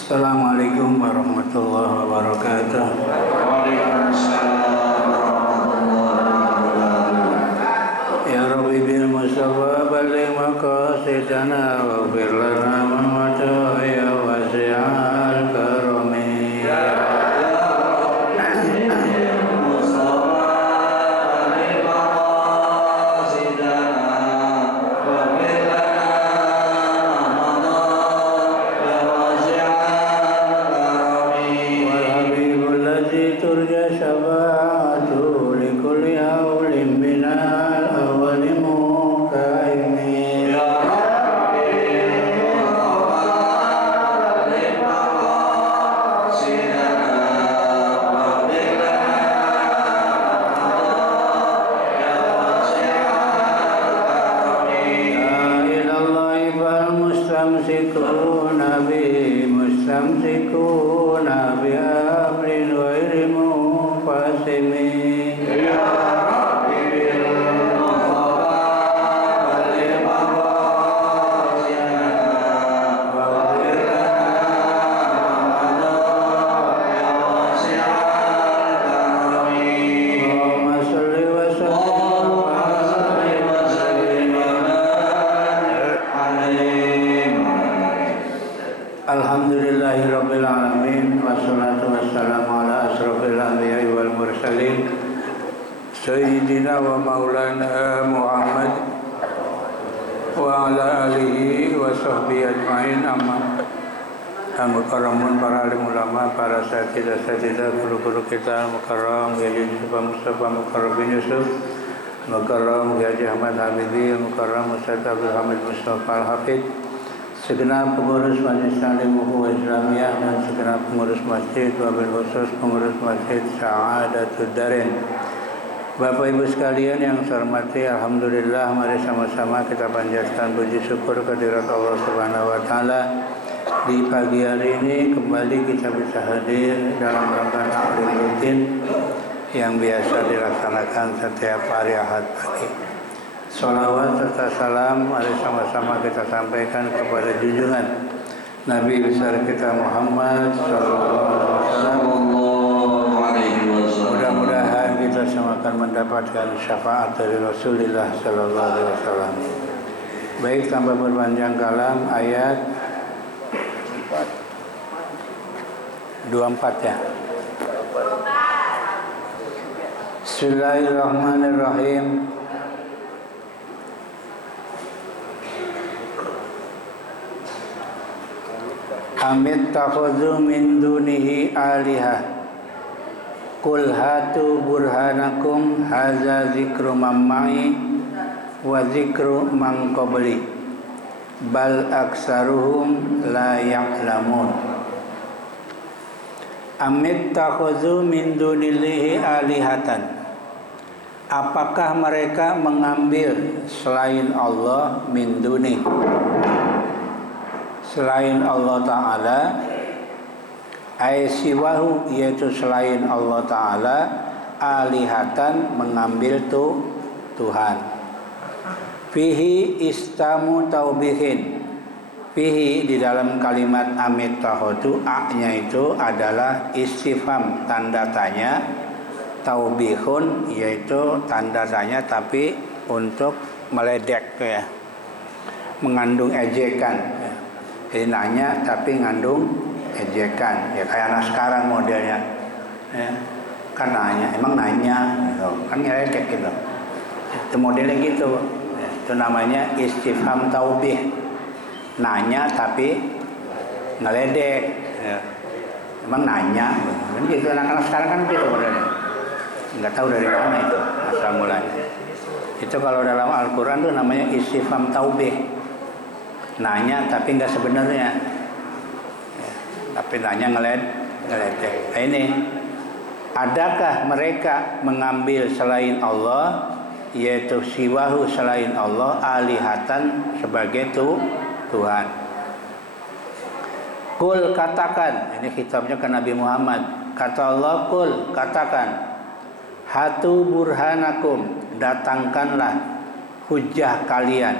Assalamualaikum warahmatullahi wabarakatuh. Waalaikumsalam warahmatullahi wabarakatuh. Ya Rabbi bil Mustafa balligh maqasidana waghfir lana ma mata ya wasi'al karami. Alhamdulillahirabbil alamin wassalatu wassalamu ala asrofil anbiya'i wal mursalin sayyidina wa maulana Muhammad wa ala alihi wa sahbihi ajma'in amma mukarramun para alim ulama, para asatidzah guru-guru kita mukarram Haji Mustafa Mukarram bin Yusuf, mukarram Haji Ahmad Habibie, mukarram Ustaz Abdul Hamid Mustafa Al-Hafidh, segenap pengurus Majelis Ta'lim Ukhuwah Islamiyah dan segenap pengurus masjid, wabil khusus pengurus masjid Sa'adatud Darain. Bapak Ibu sekalian yang saya hormati, alhamdulillah, mari sama-sama kita panjatkan puji syukur kehadirat Allah Subhanahu wa taala. Di pagi hari ini kembali kita bisa hadir dalam rangka taklim rutin yang biasa dilaksanakan setiap hari Ahad pagi. Salawat serta salam mari sama-sama kita sampaikan kepada junjungan Nabi besar kita Muhammad sallallahu alaihi wasallam. Mudah-mudahan kita semua akan mendapatkan syafaat dari Rasulullah sallallahu alaihi wasallam. Baik, tanpa berpanjang kalam, ayat 24 ya. Bismillahirrahmanirrahim. Amit takhudhu min dunihi alihah Qul hatu burhanakum haza zikru mamma'i wa zikru man qabli bal aksaruhum la ya'lamun. Amit takhudhu min dunihi alihatan, apakah mereka mengambil selain Allah, min dunih, selain Allah Ta'ala, ay siwahu, yaitu selain Allah Ta'ala, alihatan, mengambil Tuhan. Fihi istamu taubihin, fihi di dalam kalimat amit tahudu, a-nya itu adalah istifham, tanda tanya, taubihun, yaitu tanda tanya tapi untuk meledek ya, mengandung ejekan ya. Jadi nanya tapi ngandung ejekan ya, kayak anak sekarang modelnya ya. Kan nanya, emang nanya gitu. Kan ngeledek gitu, itu modelnya gitu ya. Itu namanya istifham taubih, nanya tapi ngeledek ya. Emang nanya kan gitu, anak-anak sekarang kan gitu modelnya, nggak tahu dari mana itu asal mulanya. Itu kalau dalam Al-Quran tuh namanya istifham taubih, nanya tapi nggak sebenarnya ya, tapi nanya ngeledek. Nah, ini adakah mereka mengambil selain Allah, yaitu siwahu, selain Allah, alihatan, sebagai Tuhan. Kul, katakan, ini kitabnya ke Nabi Muhammad, kata Allah, kul, katakan, hatu burhanakum, datangkanlah hujjah kalian,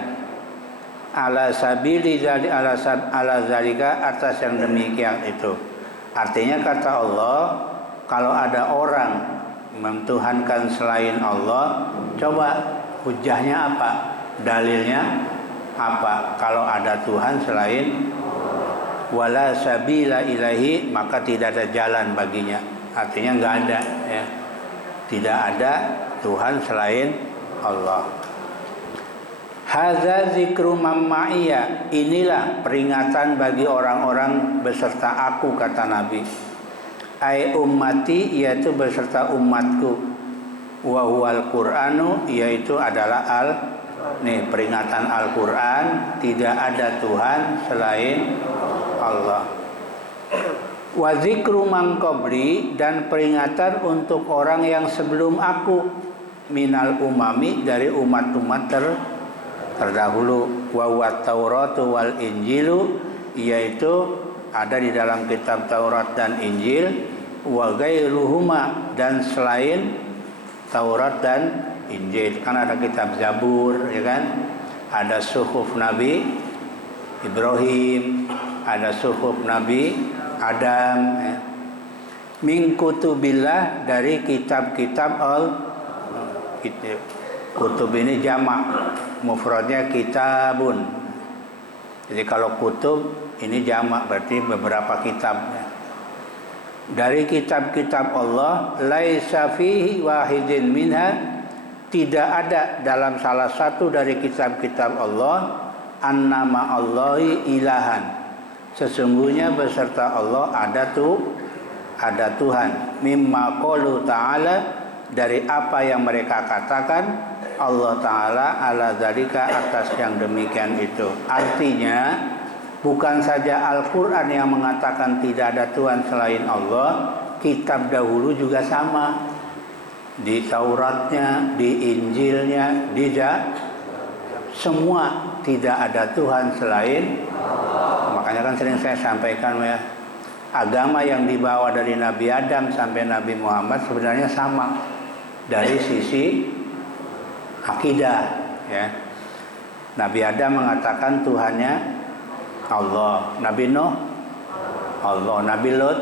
ala sabili ala zalika, atas yang demikian itu. Artinya kata Allah, kalau ada orang mentuhankan selain Allah, coba hujahnya apa? Dalilnya apa? Kalau ada Tuhan selain wala sabila ilahi, maka tidak ada jalan baginya. Artinya enggak ada, ya. Tidak ada Tuhan selain Allah. Hadza zikru mamma'iyya, inilah peringatan bagi orang-orang beserta aku, kata Nabi. Ai ummati, yaitu beserta umatku. Wa huwal Qur'anu, yaitu adalah peringatan Al-Qur'an, tidak ada Tuhan selain Allah. Wa zikru man qabli, dan peringatan untuk orang yang sebelum aku, minal umami, dari umat-umat terdahulu. Wa wat Tauratu wal Injilu, yaitu ada di dalam kitab Taurat dan Injil. Wa ghairuhuma, dan selain Taurat dan Injil, kan ada kitab Zabur, ya kan? Ada suhuf Nabi Ibrahim, ada suhuf Nabi Adam, ya. Min kutubillah, dari kitab-kitab kutub ini jamak, mufradnya kitabun. Jadi kalau kutub ini jamak, berarti beberapa kitab, ya. Dari kitab-kitab Allah, laisa fihi wahidin minha, tidak ada dalam salah satu dari kitab-kitab Allah, annama Allahi ilahan, sesungguhnya beserta Allah ada Tuhan. Mimma qalu ta'ala, dari apa yang mereka katakan Allah Ta'ala ala dzalika, atas yang demikian itu. Artinya bukan saja Al-Quran yang mengatakan tidak ada Tuhan selain Allah, kitab dahulu juga sama. Di Tauratnya, di Injilnya, semua tidak ada Tuhan selain. Makanya kan sering saya sampaikan, ya, agama yang dibawa dari Nabi Adam sampai Nabi Muhammad sebenarnya sama dari sisi akidah, ya. Nabi Adam mengatakan Tuhannya Allah, Nabi Nuh Allah, Nabi Lut,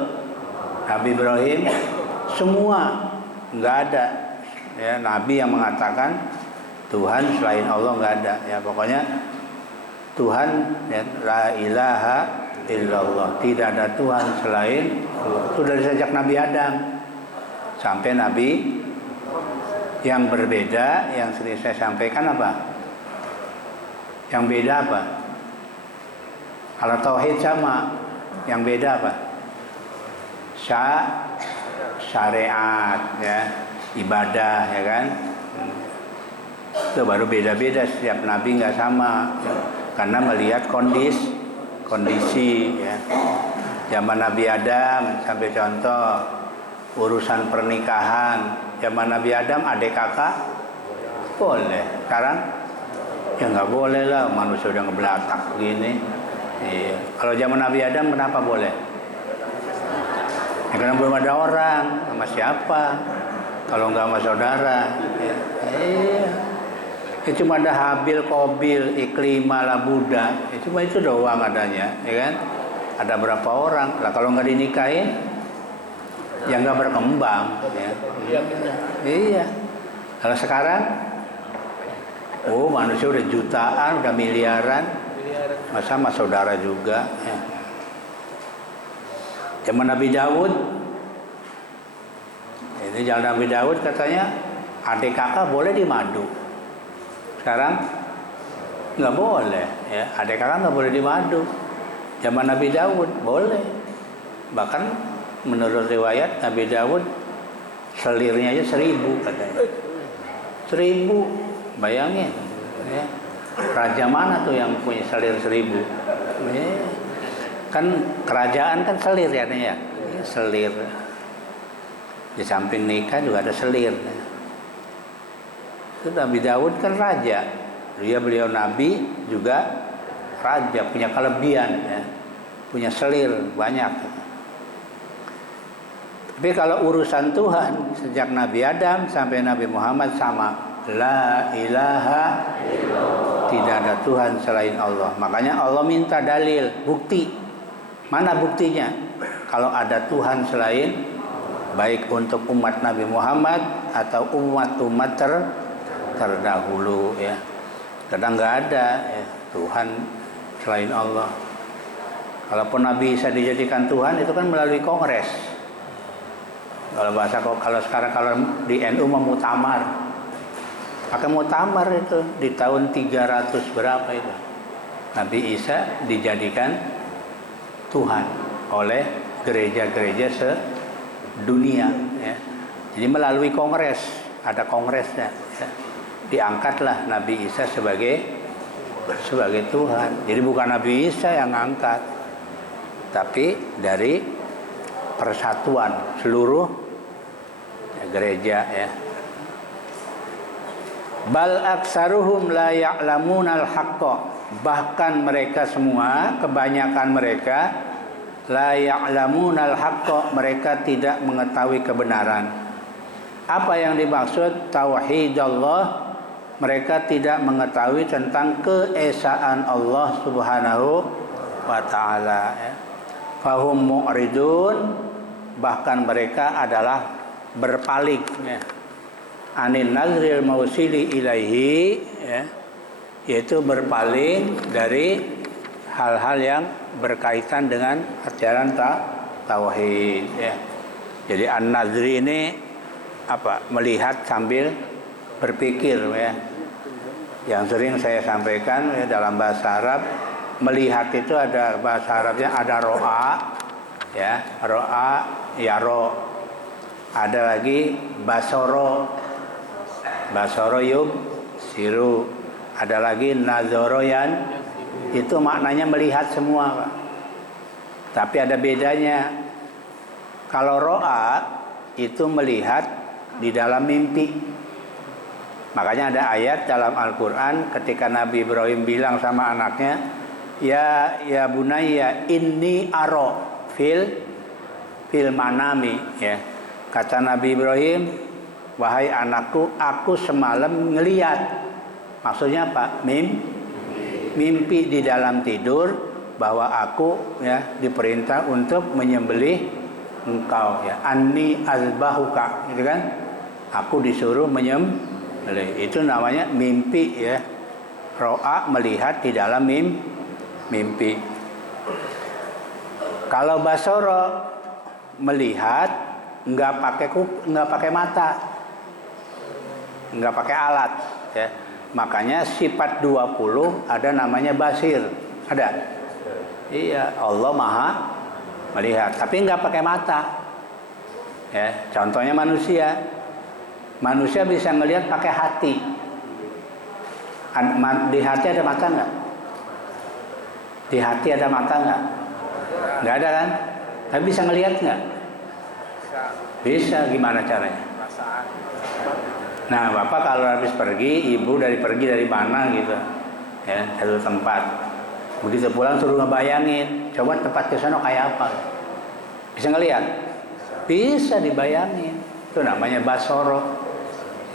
Nabi Ibrahim, semua nggak ada, ya, Nabi yang mengatakan Tuhan selain Allah nggak ada, ya. Pokoknya Tuhan, ya, la ilaha illallah, tidak ada Tuhan selain Allah. Itu dari sejak Nabi Adam sampai Nabi. Yang berbeda, yang sering saya sampaikan apa? Yang beda apa? Kalau tauhid sama, yang beda apa? Syariat, ya, ibadah, ya kan? Itu baru beda-beda, setiap nabi nggak sama, ya. Karena melihat kondisi, ya. Zaman Nabi Adam, sampai contoh urusan pernikahan, zaman Nabi Adam adik kakak boleh, sekarang ya nggak boleh lah, manusia udah ngebelatak begini. Iya. Kalau zaman Nabi Adam kenapa boleh? Ya, karena belum ada orang, sama siapa? Kalau nggak sama saudara, ya. Iya. Ya, cuma ada Habil, Qabil, Iklimah, Labuda, ya, cuma itu doang adanya, ya kan? Ada berapa orang? Lah kalau nggak dinikahin, ya nggak berkembang, ya. Iya. Kalau sekarang, manusia udah jutaan, udah miliaran, masa sama saudara juga, ya. Zaman Nabi Daud, ini zaman Nabi Daud katanya adik kakak boleh dimadu. Sekarang nggak boleh, ya. Adik kakak nggak boleh dimadu. Zaman Nabi Daud boleh. Bahkan menurut riwayat Nabi Daud selirnya aja 1000 katanya. 1000, bayangin, ya. Raja mana tuh yang punya selir 1000? Ya. Kan kerajaan kan selir, ya, nih, ya. Selir. Di samping nikah juga ada selir. Itu Nabi Daud kan raja. Beliau nabi juga raja, punya kelebihan, ya. Punya selir banyak. Tapi kalau urusan Tuhan, sejak Nabi Adam sampai Nabi Muhammad sama, la ilaha illallah. tidak ada Tuhan selain Allah. Makanya Allah minta dalil, bukti. Mana buktinya? Kalau ada Tuhan selain, baik untuk umat Nabi Muhammad atau umat-umat terdahulu ya. Kadang nggak ada ya, Tuhan selain Allah. Kalaupun Nabi Isa dijadikan Tuhan itu kan melalui kongres. Kalau sekarang kalau di NU muktamar, pakai muktamar itu di tahun 300 berapa itu Nabi Isa dijadikan Tuhan oleh gereja-gereja sedunia ya. Jadi melalui kongres, ada kongresnya ya. Diangkatlah Nabi Isa sebagai Tuhan. Jadi bukan Nabi Isa yang angkat, tapi dari persatuan seluruh ya, gereja ya. Bal aksaruhum la ya'lamunal haqqa. Bahkan mereka semua, kebanyakan mereka la ya'lamunal haqqa, mereka tidak mengetahui kebenaran. Apa yang dimaksud tauhid Allah? Mereka tidak mengetahui tentang keesaan Allah Subhanahu wa taala ya. Fahum mu'ridun, bahkan mereka adalah berpaling ya. Anin nazril mausili ilaihi ya, yaitu berpaling dari hal-hal yang berkaitan dengan ajaran tauhid ya. Jadi an-nazri ini apa? Melihat sambil berpikir ya. Yang sering saya sampaikan ya, dalam bahasa Arab, melihat itu ada bahasa Arabnya ada ro'a ya, ro'a yaro. Ada lagi basoro, basoro yub siru. Ada lagi nazoroyan, itu maknanya melihat semua Pak. Tapi ada bedanya. Kalau ro'a itu melihat di dalam mimpi. Makanya ada ayat dalam Al-Quran ketika Nabi Ibrahim bilang sama anaknya, ya bunayya inni aro fil manami ya. Kata Nabi Ibrahim, wahai anakku, aku semalam ngelihat. Maksudnya apa? Mimpi di dalam tidur bahwa aku ya diperintah untuk menyembelih engkau ya. Anni azbahuka, gitu kan? Aku disuruh menyembelih. Itu namanya mimpi ya. Ro'a melihat di dalam mimpi. Kalau basoro melihat nggak pakai mata, nggak pakai alat ya. Makanya sifat 20 ada namanya basir. Ada? Iya, Allah Maha melihat, tapi nggak pakai mata. Ya, contohnya manusia. Manusia bisa melihat pakai hati. Di hati ada mata nggak? Di hati ada mata nggak? Nggak ada kan? Tapi bisa ngelihat nggak? Bisa. Gimana caranya? Nah, Bapak kalau habis pergi, Ibu pergi dari mana gitu ya, satu tempat. Begitu pulang suruh ngebayangin, coba tempat ke sana kayak apa? Bisa ngelihat? Bisa dibayangin. Itu namanya basoro.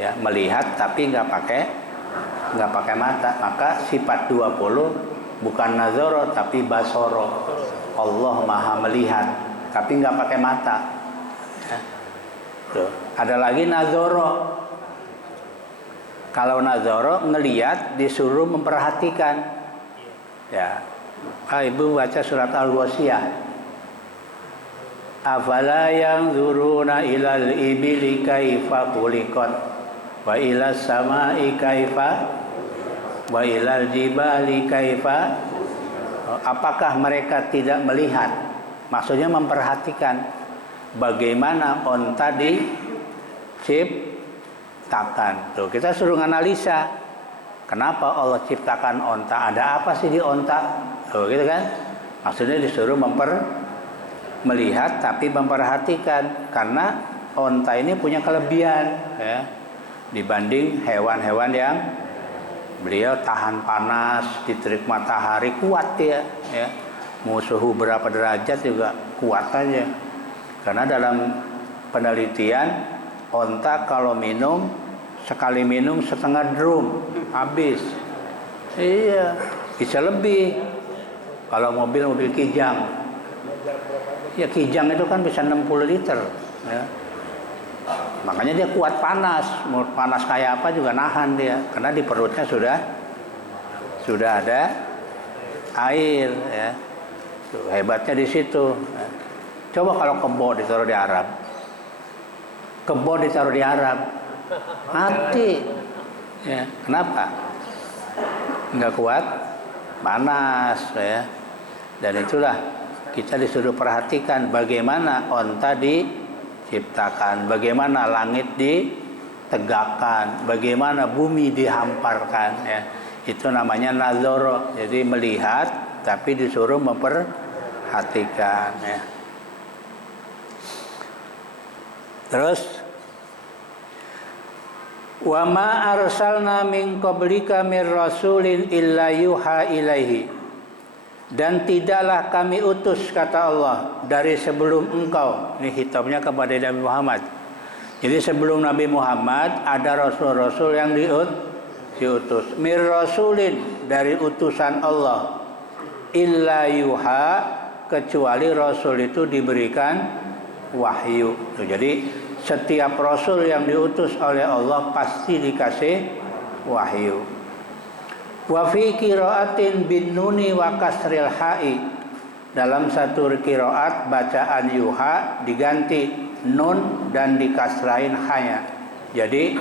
Ya, melihat tapi nggak pakai mata. Maka sifat 20 bukan nazoro tapi basoro. Allah Maha melihat tapi nggak pakai mata. Ya. Tuh. Ada lagi nazoro. Kalau nazoro ngelihat disuruh memperhatikan. Ya. Ibu baca surat Al-Wasiyah. Afala yanzuruna ilal ibili kaifa khuliqat wa ilas samai kaifa wa ilal jibali kaifa. Apakah mereka tidak melihat? Maksudnya memperhatikan bagaimana onta diciptakan. Tuh, kita suruh analisa. Kenapa Allah ciptakan onta? Ada apa sih di onta? Tuh, gitu kan? Maksudnya disuruh melihat tapi memperhatikan, karena onta ini punya kelebihan ya, dibanding hewan-hewan yang beliau tahan panas, diterik matahari kuat ya. Mau suhu berapa derajat juga kuat aja. Karena dalam penelitian onta kalau minum, sekali minum setengah drum habis. Iya, bisa lebih. Kalau mobil Kijang, ya Kijang itu kan bisa 60 liter. Ya. Makanya dia kuat panas, mau panas kayak apa juga nahan dia, karena di perutnya sudah ada air. Ya. Tuh, hebatnya di situ. Ya. Coba kalau kebo ditaruh di Arab, mati. Ya, kenapa? Nggak kuat panas, ya. Dan itulah kita disuruh perhatikan bagaimana onta diciptakan, bagaimana langit ditegakkan, bagaimana bumi dihamparkan, ya. Itu namanya nazoro, jadi melihat tapi disuruh memperhatikan, ya. Terus wa ma arsalna min qablika mir rasulin illa yuha ilaihi. Dan tidaklah kami utus, kata Allah, dari sebelum engkau. Ini hitabnya kepada Nabi Muhammad. Jadi sebelum Nabi Muhammad ada rasul-rasul yang diutus. Mir rasulin, dari utusan Allah. Illa yuha, kecuali rasul itu diberikan wahyu. Jadi setiap rasul yang diutus oleh Allah pasti dikasih wahyu. Wa fi qiraatin bin nuni wa kasril ha'i. Dalam satu qiraat bacaan yuha diganti nun dan dikasrain hanya. Jadi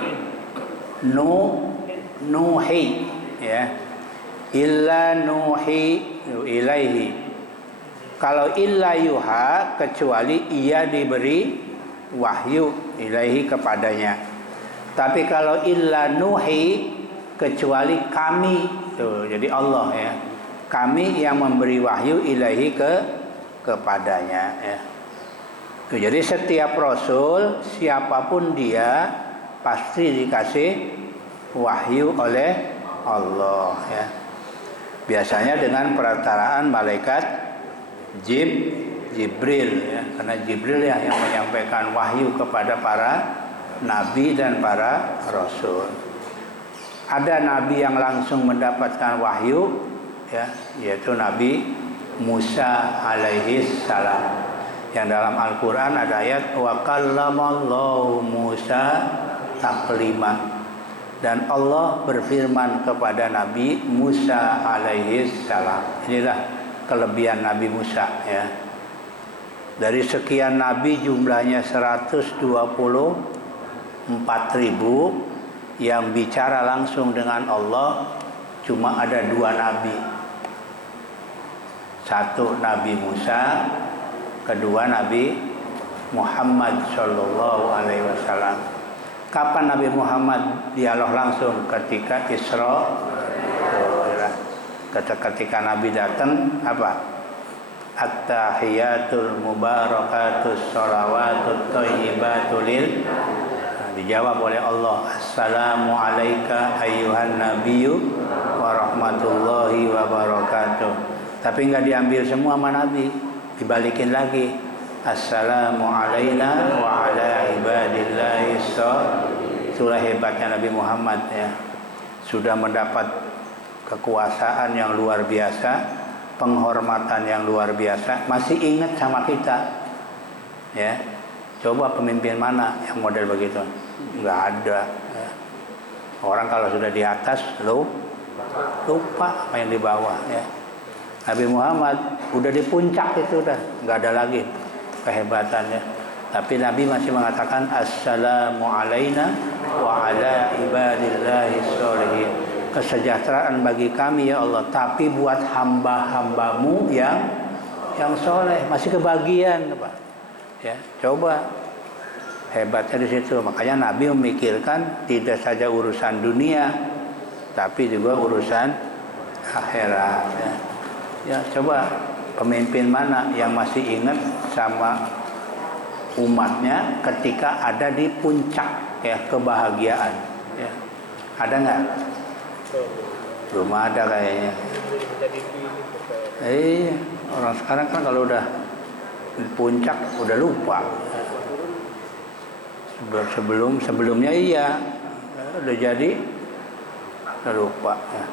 nuhi, ya. Illa nuhi ilaihi. Kalau illa yuha, kecuali ia diberi wahyu ilaihi kepadanya. Tapi kalau illa nuhi, kecuali kami, tuh, jadi Allah, ya, kami yang memberi wahyu ilaihi kepadanya, ya. Tuh, jadi setiap rasul siapapun dia pasti dikasih wahyu oleh Allah, ya. Biasanya dengan perantaraan malaikat Jibril, ya, karena Jibril ya yang menyampaikan wahyu kepada para nabi dan para rasul. Ada nabi yang langsung mendapatkan wahyu, ya, yaitu Nabi Musa alaihi salam. Yang dalam Al-Qur'an ada ayat wa kallamallahu Musa taklima. Dan Allah berfirman kepada Nabi Musa alaihi salam. Inilah kelebihan Nabi Musa, ya. Dari sekian nabi jumlahnya 124.000, yang bicara langsung dengan Allah cuma ada 2 nabi. Satu Nabi Musa, kedua Nabi Muhammad sallallahu alaihi wasallam. Kapan Nabi Muhammad dialog langsung? Ketika Isra. Ketika Nabi datang, apa? At-tahiyatul mubarakatus shalawatut thayyibatul lil. Dijawab oleh Allah, assalamu alayka ayyuhan nabiyyu wa rahmatullahi wa barakatuh. Tapi enggak diambil semua sama Nabi, dibalikin lagi, assalamu alayna wa ala ibadillahi sholihin. Itulah hebatnya Nabi Muhammad, ya. Sudah mendapat kekuasaan yang luar biasa, penghormatan yang luar biasa, masih ingat sama kita, ya. Coba pemimpin mana yang model begitu? Nggak ada, ya. Orang kalau sudah di atas lupa apa yang di bawah, ya. Nabi Muhammad udah di puncak itu, udah nggak ada lagi kehebatannya. Tapi Nabi masih mengatakan assalamu alayna wa ala ibadillahi sholihin. Kesejahteraan bagi kami, ya Allah, tapi buat hamba-hambamu yang soleh, masih kebagian, Pak. Ya, coba hebatnya di situ. Makanya Nabi memikirkan tidak saja urusan dunia, tapi juga urusan akhirat, ya. Ya, coba pemimpin mana yang masih ingat sama umatnya ketika ada di puncak, ya, kebahagiaan, ya. Ada nggak? Belum ada kayaknya. Orang sekarang kan kalau udah di puncak udah lupa. Sebelumnya iya, udah jadi udah lupa, ya.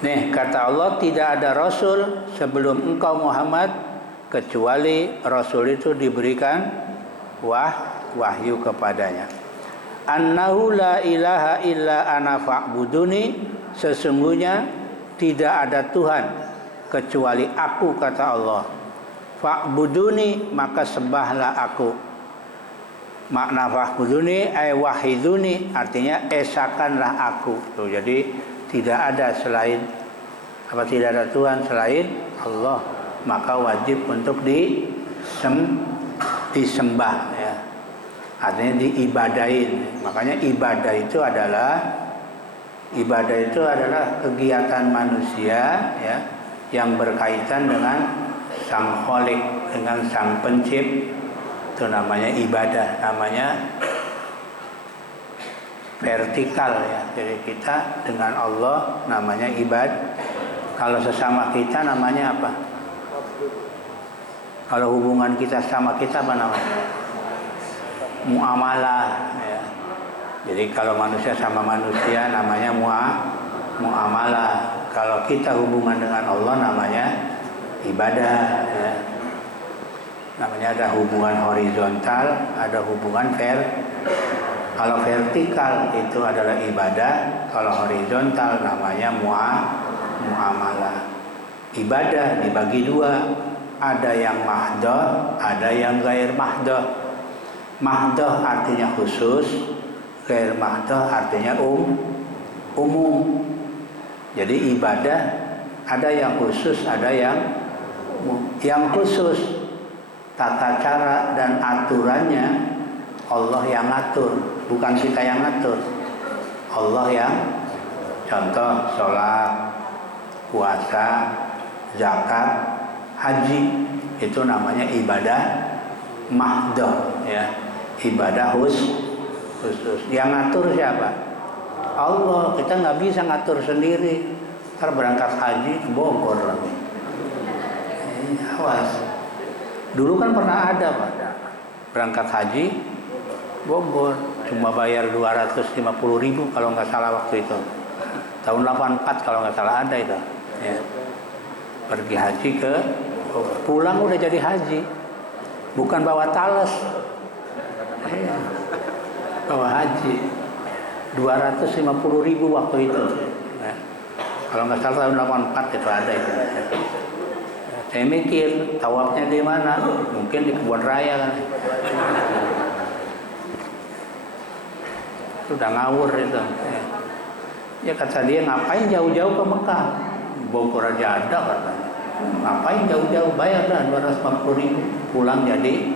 Nih, kata Allah, tidak ada Rasul sebelum engkau Muhammad kecuali Rasul itu diberikan wahyu kepadanya. Annahu la ilaha illa ana fa'buduni, sesungguhnya tidak ada Tuhan kecuali aku, kata Allah. Fa'buduni, maka sembahlah aku. Makna fa'buduni ay wahiduni, artinya esakanlah aku. Tuh, jadi tidak ada selain tidak ada Tuhan selain Allah, maka wajib untuk disembah ya. Artinya diibadahin. Makanya ibadah itu adalah kegiatan manusia ya yang berkaitan dengan Sang Khalik, dengan Sang Pencipta. Itu namanya ibadah, namanya vertikal ya. Jadi kita dengan Allah namanya ibadah. Kalau sesama kita namanya apa? Kalau hubungan kita sama kita apa namanya? Muamalah ya. Jadi kalau manusia sama manusia namanya muamalah. Kalau kita hubungan dengan Allah namanya ibadah ya. Namanya ada hubungan horizontal, ada hubungan kalau vertikal itu adalah ibadah, kalau horizontal namanya muamalah. Ibadah dibagi dua, ada yang mahdoh, ada yang gair mahdoh. Mahdoh artinya khusus, gair mahdoh artinya umum. Jadi ibadah ada yang khusus, ada yang khusus. Tata cara dan aturannya Allah yang ngatur, bukan kita yang ngatur. Allah yang, contoh sholat, puasa, zakat, haji, itu namanya ibadah mahdoh ya, ibadah khusus. Yang ngatur siapa? Allah. Kita nggak bisa ngatur sendiri. Ntar berangkat haji ke Bogor lagi. Awas. Dulu kan pernah ada Pak, berangkat haji Bogor, cuma bayar 250.000 kalau nggak salah waktu itu. Tahun 84 kalau nggak salah ada itu. Ya. Pergi haji ke Bogor. Pulang udah jadi haji, bukan bawa talas. Ya. Bawa haji 250.000 waktu itu. Ya. Kalau nggak salah tahun 84 itu ada itu. Ya. Saya mikir tawafnya di mana? Mungkin di kebun raya kan. Sudah ngawur itu. Ya kata dia, ngapain jauh-jauh ke Mekah? Bogor aja ada katanya. Ngapain jauh-jauh, bayar dah 250.000 pulang jadi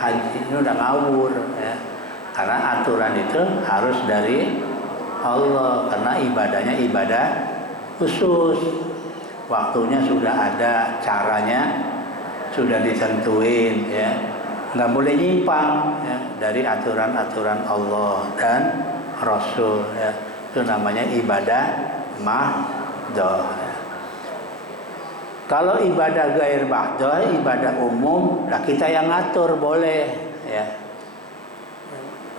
haji. Ini udah ngawur ya. Karena aturan itu harus dari Allah, karena ibadahnya ibadah khusus. Waktunya sudah ada, caranya sudah ditentuin ya, nggak boleh nyimpang ya, dari aturan-aturan Allah dan Rasul ya. Itu namanya ibadah mahdoh ya. Kalau ibadah gair mahdoh, ibadah umum, lah kita yang ngatur boleh ya.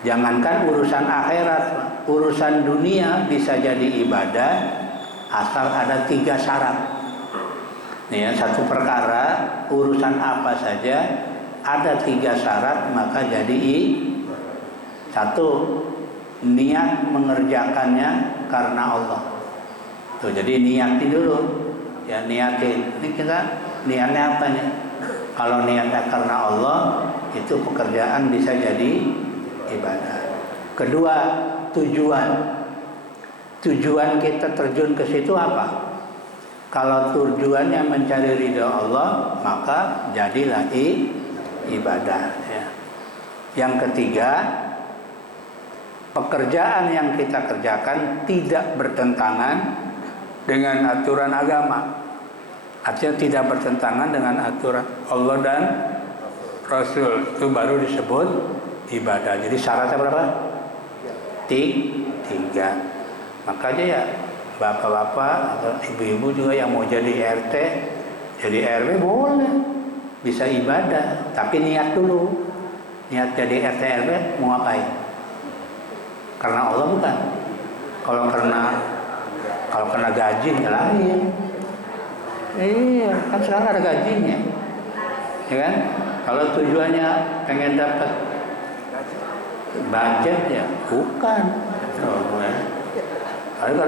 Jangankan urusan akhirat, urusan dunia bisa jadi ibadah asal ada 3 syarat. Nih ya, satu perkara, urusan apa saja ada 3 syarat maka jadi satu, niat mengerjakannya karena Allah. Tuh, jadi niatin dulu ya, niatin. Ini kita niatnya apa nih? Kalau niatnya karena Allah, itu pekerjaan bisa jadi ibadah. Kedua, tujuan kita terjun ke situ apa? Kalau tujuannya mencari ridha Allah, maka jadilah ibadah ya. Yang ketiga, pekerjaan yang kita kerjakan tidak bertentangan dengan aturan agama. Artinya tidak bertentangan dengan aturan Allah dan Rasul. Itu baru disebut ibadah. Jadi syaratnya berapa? 3. Makanya ya bapak-bapak atau ibu-ibu juga yang mau jadi RT, jadi RW boleh, bisa ibadah, tapi niat dulu. Niat jadi RT RW mau ngapain? Karena Allah bukan. Kalau karena Kalau kena gaji ya lain. Iya, kan sekarang ada gajinya, ya kan? Kalau tujuannya pengen dapat budget ya bukan. Oh, ya. Tapi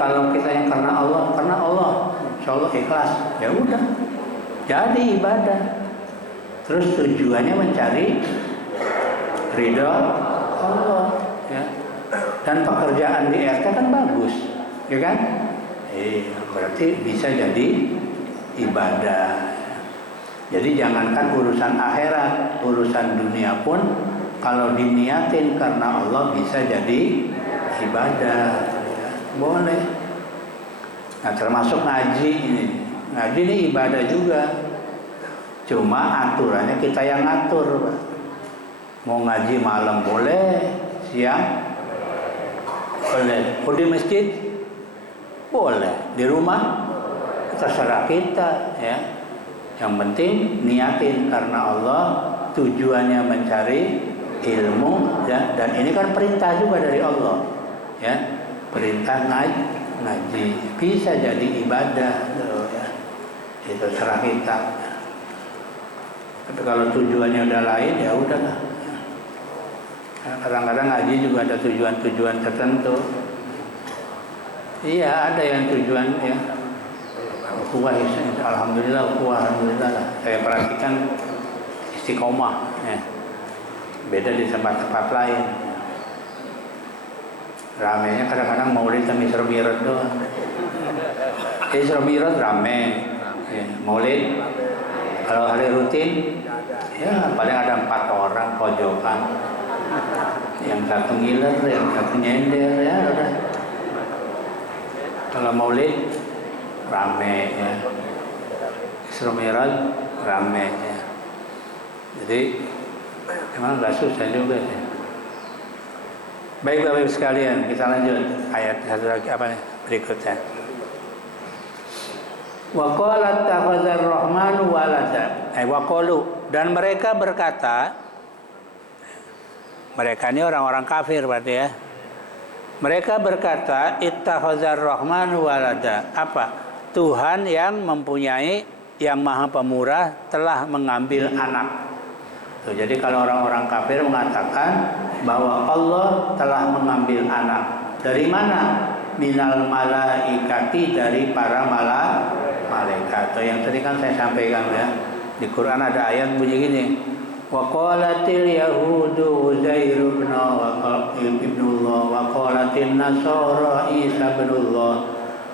kalau kita yang karena Allah, insya Allah ikhlas, ya udah, jadi ibadah. Terus tujuannya mencari ridho Allah, ya. Dan pekerjaan di RT kan bagus, ya kan? Berarti bisa jadi ibadah. Jadi jangankan urusan akhirat, urusan dunia pun kalau diniatin karena Allah bisa jadi ibadah, ya, boleh. Nah termasuk ngaji ini. Ngaji ini ibadah juga. Cuma aturannya kita yang ngatur, Pak. Mau ngaji malam boleh, siang boleh. Mau di masjid boleh, di rumah terserah kita, ya. Yang penting niatin karena Allah, tujuannya mencari ilmu, ya. Dan ini kan perintah juga dari Allah, ya. Perintah ngaji bisa jadi ibadah, ya. Itu terserah kita. Tapi kalau tujuannya udah lain, ya udahlah. Kadang-kadang ngaji juga ada tujuan-tujuan tertentu. Iya, ada yang tujuan ya. Alhamdulillah lah. Saya perhatikan istiqomah, ya. Beda di tempat-tempat lain. Ramenya kadang-kadang maulid sama Isra Mi'raj doang. Isra Mi'raj rame, ya. Maulid kalau hari rutin, ya paling ada 4 orang pojokan. Yang satu ngiler, yang satu nyender, ya udah. Kalau maulid rame, ya. Isra Mi'raj rame, ya. Jadi memang nggak susah juga, ya. Baik Bapak Ibu sekalian, kita lanjut ayat satu lagi apa nih berikutnya. Wa qalat takhazar rahmanu walada. Waqalu, dan mereka berkata, mereka ini orang-orang kafir berarti, ya. Mereka berkata, ittakhazar rahmanu walada. Apa? Tuhan yang mempunyai, yang maha pemurah telah mengambil anak. Tuh, jadi kalau orang-orang kafir mengatakan bahwa Allah telah mengambil anak. Dari mana? Minal malaikati, dari para malaikat. Tuh, yang tadi kan saya sampaikan, ya. Di Quran ada ayat bunyi gini. Wa qalatil yahudu Uzair ibnullah wa qalatin nasara Isa ibnullah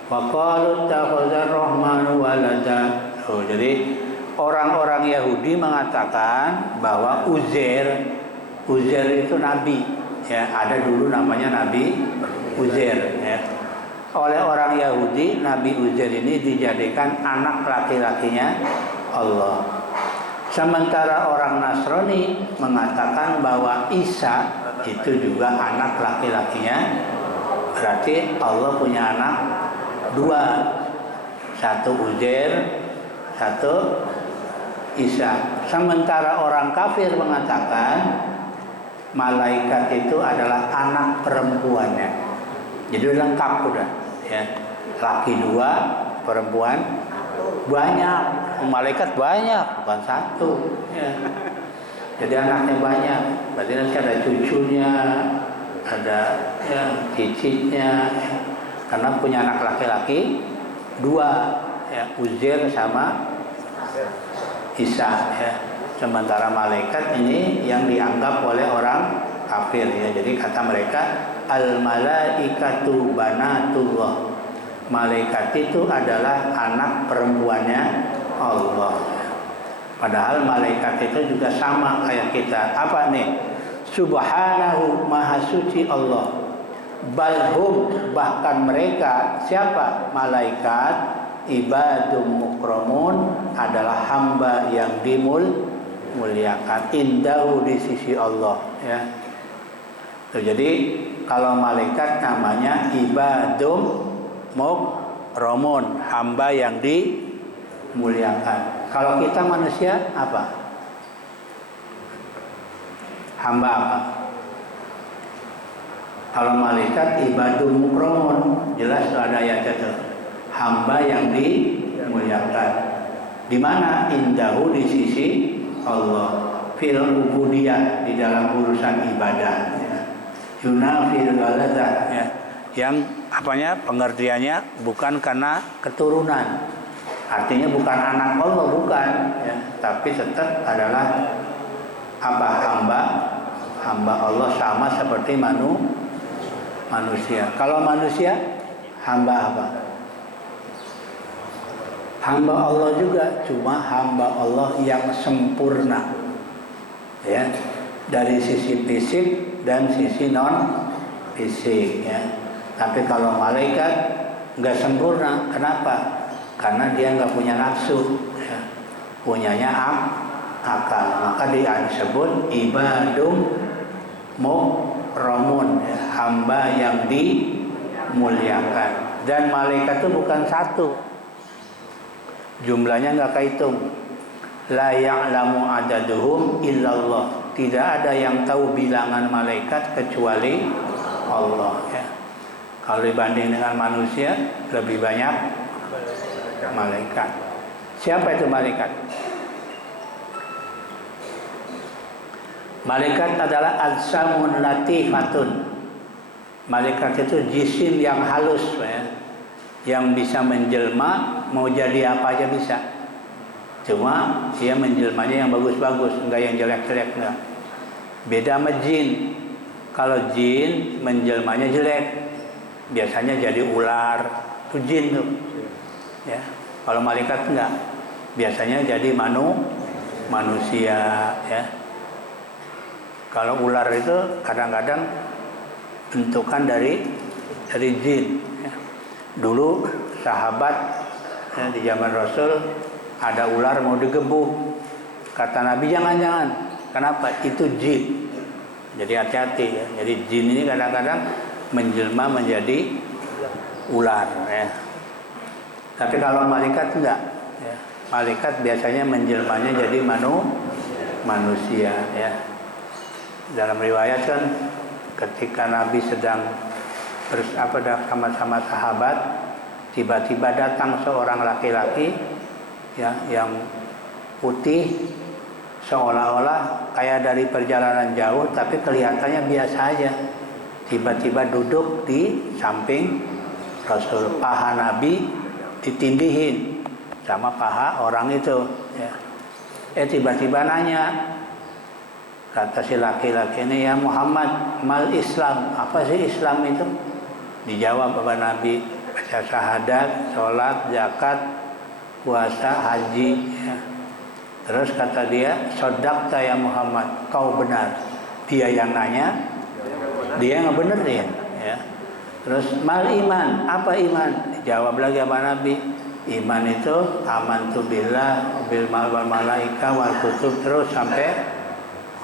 wa qalu takhazar rahmanu walada. Oh, jadi orang-orang Yahudi mengatakan bahwa Uzair itu nabi, ya. Ada dulu namanya Nabi Uzair, ya. Oleh orang Yahudi, Nabi Uzair ini dijadikan anak laki-lakinya Allah. Sementara orang Nasrani mengatakan bahwa Isa itu juga anak laki-lakinya. Berarti Allah punya anak 2. Satu Uzair, satu Isa. Sementara orang kafir mengatakan malaikat itu adalah anak perempuannya. Jadi lengkap udah, ya. Laki 2, perempuan banyak. Malaikat banyak, bukan satu, ya. Jadi anaknya banyak. Berarti nanti ada cucunya, ada, ya, cicitnya, ya. Karena punya anak laki-laki 2, ya, Uzair sama Isa, ya. Sementara malaikat ini yang dianggap oleh orang kafir, ya. Jadi kata mereka al malaikatu banatullah. Malaikat itu adalah anak perempuannya Allah. Padahal malaikat itu juga sama kayak kita. Apa nih? Subhanahu, maha suci Allah. Balhum, bahkan mereka, siapa? Malaikat ibadum mukramun, adalah hamba yang dimuliakan. Indahu, di sisi Allah, ya. Jadi kalau malaikat namanya ibadum mukramun, hamba yang dimuliakan. Kalau kita manusia apa? Hamba apa? Kalau malaikat ibadul mukramun, jelas ada ayatnya tuh. Hamba yang dimuliakan. Di mana? Indahu, di sisi Allah. Fil ubudiyah, di dalam urusan ibadah. Ya. Yunafil ghaladzah, ya. Yang apanya? Pengertiannya bukan karena keturunan. Artinya bukan anak Allah, bukan, ya. Tapi tetap adalah apa? Hamba Allah sama seperti manusia. Kalau manusia hamba apa? Hamba Allah juga, cuma hamba Allah yang sempurna, ya, dari sisi fisik dan sisi non fisik, ya. Tapi kalau malaikat nggak sempurna, kenapa? Karena dia nggak punya nafsu, ya. Punyanya akal, maka dia disebut ibadum mukramun, ya, hamba yang dimuliakan. Dan malaikat itu bukan satu, jumlahnya nggak kehitung. La ya'lamu adaduhum illallah. Tidak ada yang tahu bilangan malaikat kecuali Allah, ya. Kalau dibanding dengan manusia lebih banyak malaikat. Siapa itu malaikat? Malaikat adalah ajsamun latifatun. Malaikat itu jisim yang halus, ya, yang bisa menjelma, mau jadi apa aja bisa. Cuma dia menjelmanya yang bagus-bagus, enggak yang jelek-jelek, enggak. Beda sama jin. Kalau jin menjelmanya jelek, biasanya jadi ular, itu jin tuh, ya. Kalau malaikat enggak, biasanya jadi manusia, ya. Kalau ular itu kadang-kadang bentukan dari jin, ya. Dulu sahabat, ya, di zaman Rasul ada ular mau digebuk, kata Nabi jangan. Kenapa? Itu jin. Jadi hati-hati, ya. Jadi jin ini kadang-kadang menjelma menjadi ular, ya. Tapi kalau malaikat enggak, ya. Malaikat biasanya menjelmanya jadi manusia, ya. Dalam riwayat kan ketika Nabi sedang sama-sama sahabat, tiba-tiba datang seorang laki-laki, ya, yang putih, seolah-olah kayak dari perjalanan jauh, tapi kelihatannya biasa aja. Tiba-tiba duduk di samping Rasul, paha Nabi ditindihin sama paha orang itu, ya. Tiba-tiba nanya, kata si laki-laki ini, ya Muhammad, mal Islam, apa sih Islam itu? Dijawab oleh Nabi, baca syahadat, sholat, zakat, puasa, haji, ya. Terus kata dia, sodakta ya Muhammad, kau benar. Dia yang nanya, dia yang benar dia, ya. Terus mal iman, apa iman? Dijawab lagi sama Nabi, iman itu amantu billah bil malaika wal kutub, terus sampai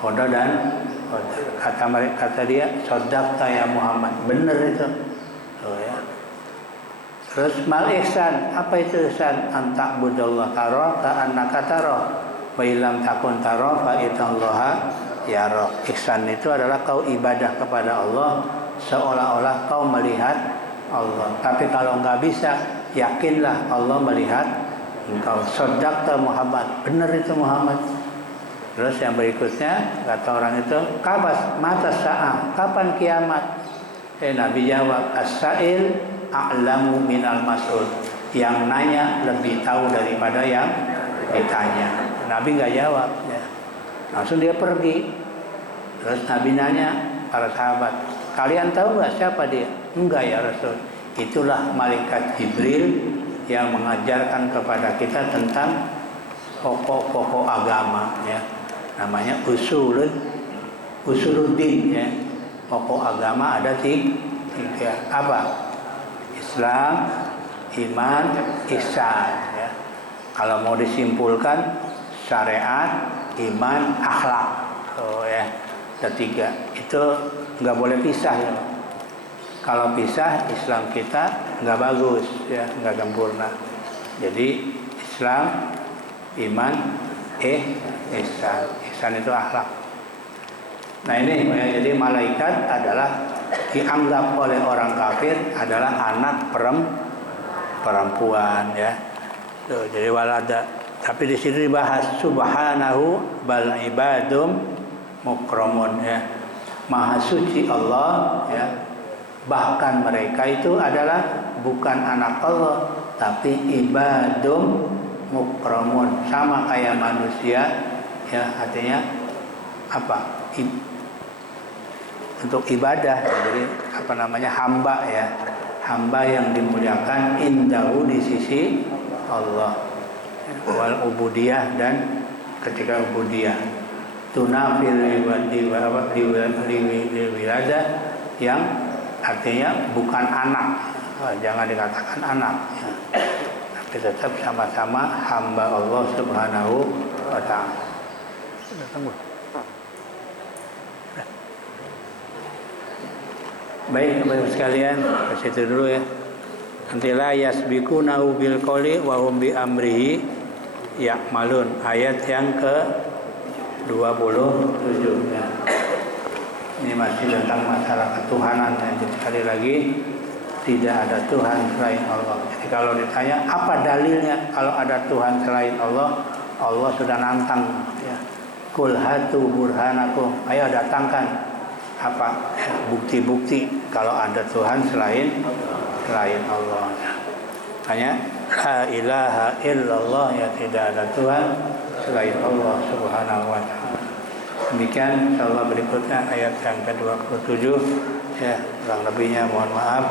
khoda dan kata dia, sodakta ya Muhammad, benar itu. Oh, ya. Terus mal ihsan, apa itu ihsan? Anta budallah taro ka annaka taro wa illam takun taro fa itallaha yara. Ihsan itu adalah kau ibadah kepada Allah seolah-olah kau melihat Allah. Tapi kalau enggak bisa, yakinlah Allah melihat engkau. Sodakta Muhammad, benar itu Muhammad. Terus yang berikutnya kata orang itu, kabas mata sa'ah, kapan kiamat? Nabi jawab, as-sa'il a'lamu minal mas'ul. Yang nanya lebih tahu daripada yang ditanya. Nabi nggak jawab, ya. Langsung dia pergi. Terus Nabi nanya para sahabat, kalian tahu nggak siapa dia? Enggak ya Rasul. Itulah malaikat Jibril yang mengajarkan kepada kita tentang pokok-pokok agama, ya. Namanya usuluddin, ya. Pokok agama ada tiga. Apa? Islam, iman, ihsan, ya. Kalau mau disimpulkan, syariat, iman, akhlak. Oh, ya. Ada tiga. Itu nggak boleh pisah, ya. Kalau pisah, Islam kita nggak bagus, ya, nggak sempurna. Jadi Islam, iman, ihsan. Ihsan itu akhlak. Nah ini, ya, jadi malaikat adalah dianggap oleh orang kafir adalah anak perempuan ya. Tuh, jadi walada. Tapi di sini dibahas subhanahu bal ibadum mukramun ya. Maha suci Allah ya. Bahkan mereka itu adalah bukan anak Allah tapi ibadum mukramun, sama kayak manusia ya, artinya apa? Untuk ibadah, jadi apa namanya, hamba ya, hamba yang dimuliakan indahu di sisi Allah, wal ubudiyah, dan ketika ubudiyah tunafil wilada yang artinya bukan anak, jangan dikatakan anak ya. Tapi tetap sama-sama hamba Allah Subhanahu wa ta'ala. Baik, Bapak sekalian, ke situ dulu ya. Nanti la yasbiqunahu bil qawli wa hum bi amrihi ya'malun. Ayat yang ke-27 ya. Ini masih tentang masalah ketuhanan ya. Jadi sekali lagi tidak ada Tuhan selain Allah. Jadi kalau ditanya apa dalilnya kalau ada Tuhan selain Allah, Allah sudah nantang ya. Qul hatu burhanakum. Ayo datangkan apa bukti-bukti kalau ada Tuhan selain Allah. Hanya la ilaha illallah, ya tidak ada Tuhan selain Allah Subhanahu wa ta'ala. Demikian insyaallah berikutnya ayat yang ke-27 ya, kurang lebihnya mohon maaf.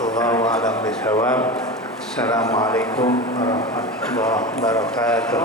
Wallahu a'lam bishawab. Assalamualaikum warahmatullahi wabarakatuh.